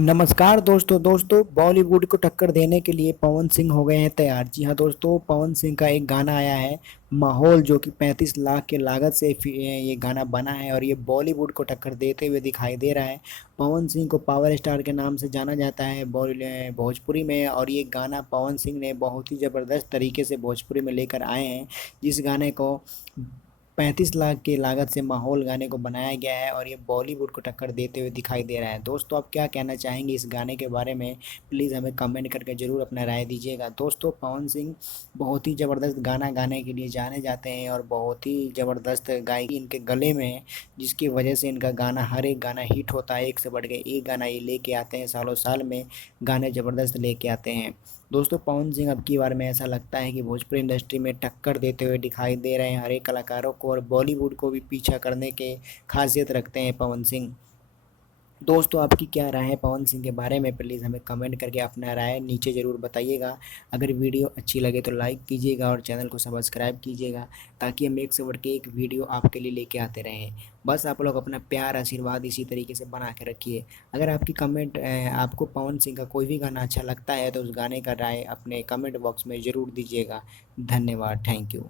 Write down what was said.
नमस्कार दोस्तों बॉलीवुड को टक्कर देने के लिए पवन सिंह हो गए हैं तैयार। जी हाँ दोस्तों, पवन सिंह का एक गाना आया है माहौल, जो कि 35 लाख के लागत से ये गाना बना है और ये बॉलीवुड को टक्कर देते हुए दिखाई दे रहा है। पवन सिंह को पावर स्टार के नाम से जाना जाता है भोजपुरी में, और ये गाना पवन सिंह ने बहुत ही ज़बरदस्त तरीके से भोजपुरी में लेकर आए हैं। जिस गाने को 35 लाख की लागत से माहौल गाने को बनाया गया है और ये बॉलीवुड को टक्कर देते हुए दिखाई दे रहा है। दोस्तों, आप क्या कहना चाहेंगे इस गाने के बारे में? प्लीज़ हमें कमेंट करके ज़रूर अपना राय दीजिएगा। दोस्तों, पवन सिंह बहुत ही ज़बरदस्त गाना गाने के लिए जाने जाते हैं और बहुत ही ज़बरदस्त गायकी इनके गले में है, जिसकी वजह से इनका गाना हर एक गाना हिट होता है। एक से बढ़ के एक गाना ये लेके आते हैं, सालों साल में गाने ज़बरदस्त लेके आते हैं। दोस्तों, पवन सिंह अब की बार में ऐसा लगता है कि भोजपुरी इंडस्ट्री में टक्कर देते हुए दिखाई दे रहे हैं हर एक कलाकारों को, और बॉलीवुड को भी पीछा करने के खासियत रखते हैं पवन सिंह। दोस्तों, आपकी क्या राय है पवन सिंह के बारे में? प्लीज़ हमें कमेंट करके अपना राय नीचे ज़रूर बताइएगा। अगर वीडियो अच्छी लगे तो लाइक कीजिएगा और चैनल को सब्सक्राइब कीजिएगा, ताकि हम एक से बढ़ के एक वीडियो आपके लिए लेके आते रहें। बस आप लोग अपना प्यार आशीर्वाद इसी तरीके से बना के रखिए। अगर आपको पवन सिंह का कोई भी गाना अच्छा लगता है तो उस गाने का राय अपने कमेंट बॉक्स में ज़रूर दीजिएगा। धन्यवाद, थैंक यू।